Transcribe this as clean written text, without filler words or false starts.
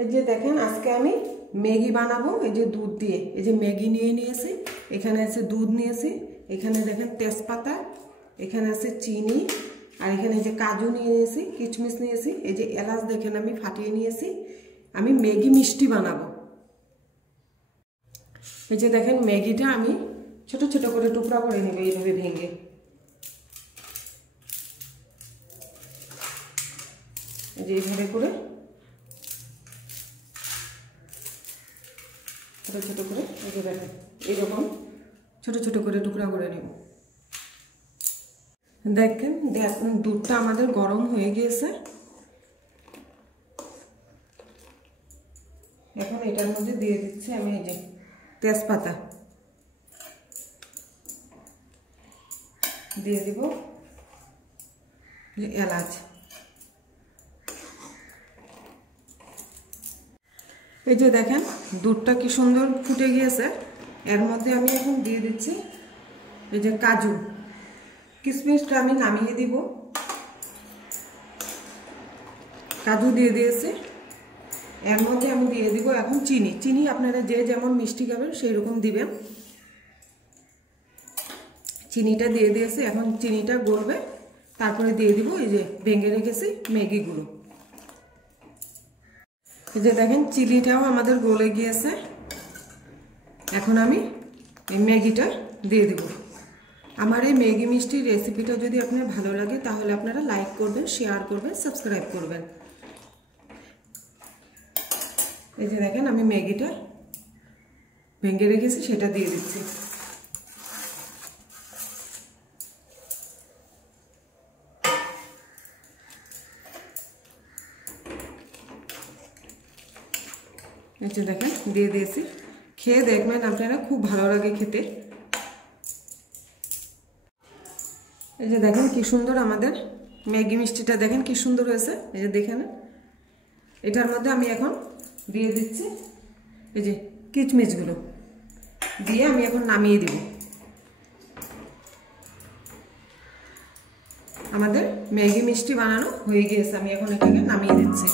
এই যে দেখেন আজকে আমি ম্যাগি বানাবো। এই যে দুধ দিয়ে, এই যে ম্যাগি নিয়েছি, এখানে আছে দুধ নিয়েছি, এখানে দেখেন তেজপাতা, এখানে আছে চিনি, আর এখানে যে কাজু নিয়েছি, কিশমিশ নিয়েছি, এই যে এলাচ দেখেন আমি ফাটিয়ে নিয়েছি। আমি ম্যাগি মিষ্টি বানাবো। এই যে দেখেন ম্যাগিটা আমি ছোট ছোট করে টুকরা করে নেব এইভাবে ভেঙে। এই যে এইভাবে করে ছোট ছোট করে এই যে দেখেন এইরকম ছোট ছোট করে টুকরা করে নেব। দেখেন দুধটা আমাদের গরম হয়ে গিয়েছে। এখন এটার মধ্যে দিয়ে দিচ্ছি আমি এই যে তেজপাতা দিয়ে দিব, এলাচ। এই যে দেখেন দুধটা কি সুন্দর ফুটে গিয়েছে। এর মধ্যে আমি এখন দিয়ে দিচ্ছি এই যে কাজু, কিশমিশটা আমি নামিয়ে দিব। কাজু দিয়ে দিয়েছি। এর মধ্যে আমি দিয়ে দিব এখন চিনি। চিনি আপনারা যে যেমন মিষ্টি খাবেন সেই রকম দিবেন। চিনিটা দিয়ে দিয়েছি, এখন চিনিটা গলবে, তারপরে দিয়ে দিব এই যে ভেঙে রেখেছি ম্যাগিগুলো। এই যে দেখেন চিনিটাও আমাদের গলে গিয়েছে। এখন আমি এই ম্যাগিটা দিয়ে দেব। আমার এই ম্যাগি মিষ্টির রেসিপিটা যদি আপনার ভালো লাগে তাহলে আপনারা লাইক করবেন, শেয়ার করবেন, সাবস্ক্রাইব করবেন। এই যে দেখেন আমি ম্যাগিটা ভেঙে রেখেছি সেটা দিয়ে দিচ্ছি। এই যে দেখেন দিয়ে দিয়েছি। খেয়ে দেখবেন আপনারা, খুব ভালো লাগে খেতে। এই যে দেখেন কি সুন্দর আমাদের ম্যাগি মিষ্টিটা, দেখেন কি সুন্দর হয়েছে। এই যে দেখেন এটার মধ্যে আমি এখন দিয়ে দিচ্ছি এই যে কিশমিশগুলো দিয়ে আমি এখন নামিয়ে দিব। আমাদের ম্যাগি মিষ্টি বানানো হয়ে গিয়েছে, আমি এখন এটাকে নামিয়ে দিচ্ছি।